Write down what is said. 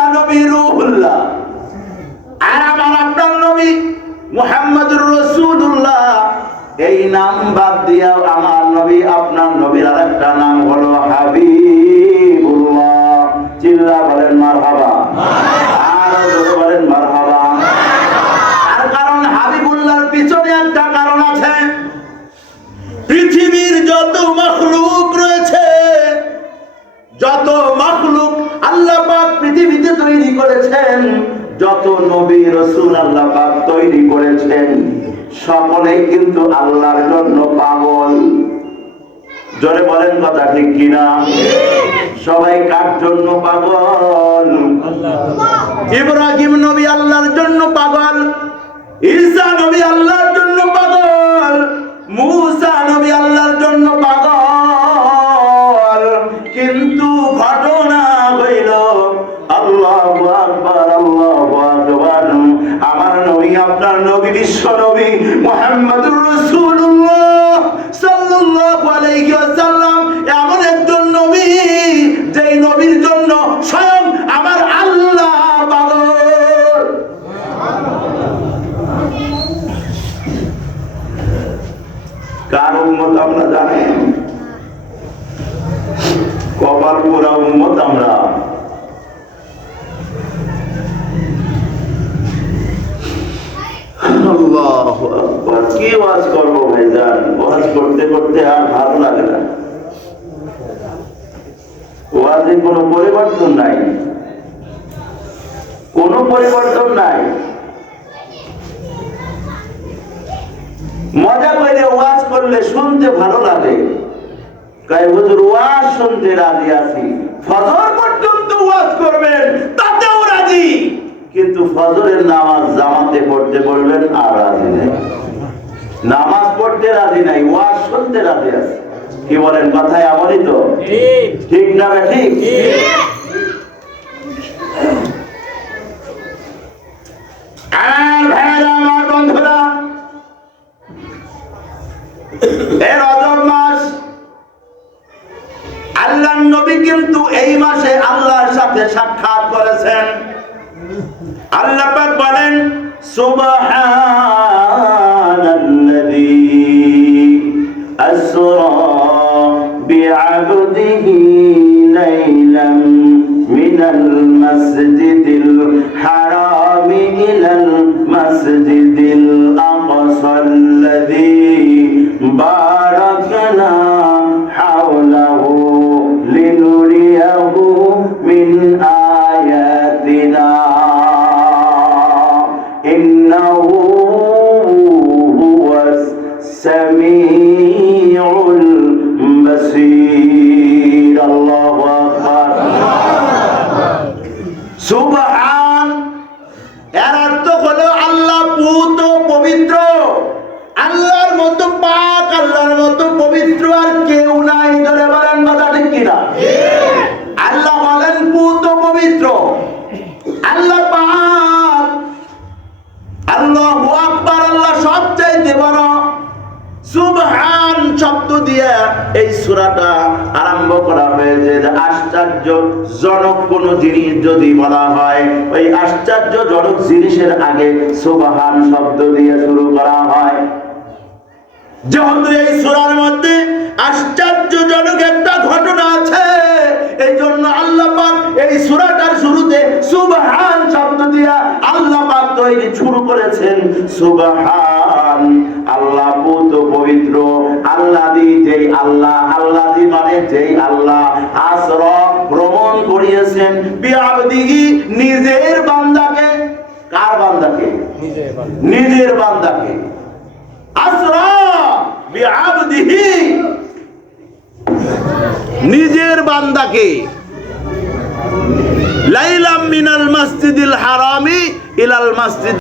আর এই নাম বাদ দিয়া আমার নবী, আপনার নবীর আরেকটা নাম হলো হাবিবুল্লাহ। চিল্লা বলেন মারহাবা। আর বলেন মারহাবা। কারণ হাবিবুল্লাহর পিছনে একটা কারণ আছে। পৃথিবীর যত মখলুক রয়েছে, যত মখলুক আল্লাহ পাক পৃথিবীতে তৈরি করেছেন। যত নবী রসুল আল্লাহ পাক তৈরি করেছেন সকলেই কিন্তু আল্লাহর জন্য পাগল। জোরে বলেন কথা ঠিক কিনা? সবাই কার জন্য পাগল? ইব্রাহিম নবী আল্লাহর আমার নবী, আপনার নবী, বিশ্ব নবী মুহাম্মদুর এমন একজন নবী, যেই নবীর জন্য স্বয়ং আমার আল্লাহ কার উম্মত আমরা জানেন কপাল পোড়া উম্মত আমরা আল্লাহু আকবার করব কোনো পরিবর্তন নাই। কোনো পরিবর্তন নাই। মজা করে ওয়াজ করলে শুনতে ভালো লাগে। তাই হুজুর শুনতে রাজি আছি। ফজর পর্যন্ত ওয়াজ রাজি কিন্তু ফজরের নামাজ জামাতে পড়তে বলবেন আর রাজি নেই। নামাজ পড়তে রাজি নাই, ওয়াজ শুনতে রাজি আছে। কি বলেন, কথায় এমনই তো? ঠিক না ঠিক? আল্লাহ নবী কিন্তু এই মাসে আল্লাহর সাথে সাক্ষাৎ করেছেন। আল্লাহ পাক বলেন সুবহানাল্লাযী আসরা বিআবদিহি লাইলাম মিনাল মাসজিদিল হারাম ইলাল মাসজিদিল আকসাল্লাযী বারাকনা আল্লাহ আকবার, আল্লাহ সবচাইতে বড় সুবহান শব্দ দিয়ে এই সূরাটা আরম্ভ করা হয়েছে। যে আশ্চর্যজনক কোন জিনিস যদি বলা হয়, ওই আশ্চর্যজনক জিনিসের আগে সুবহান শব্দ দিয়ে শুরু করা হয়। যেহেতু এই সূরার মধ্যে আশ্চর্যজনক একটা ঘটনা আছে এই জন্য আল্লাহ এই সূরাটার শুরুতে সুবহান তৈরি শুরু করেছেন সুবহান। আল্লাহ পুত পবিত্র। আল্লাহ দি যেই আল্লাহ আল্লাহ দি মানে যেই আল্লাহ। আসর ভ্রমণ করিয়েছেন। বিআবদিহি নিজের বান্দাকে। কার বান্দাকে। নিজের বান্দাকে। আসরা বিআবদিহি নিজের বান্দাকে। লাইলাম মিনাল মসজিদিল হারামি ইলাল মসজিদ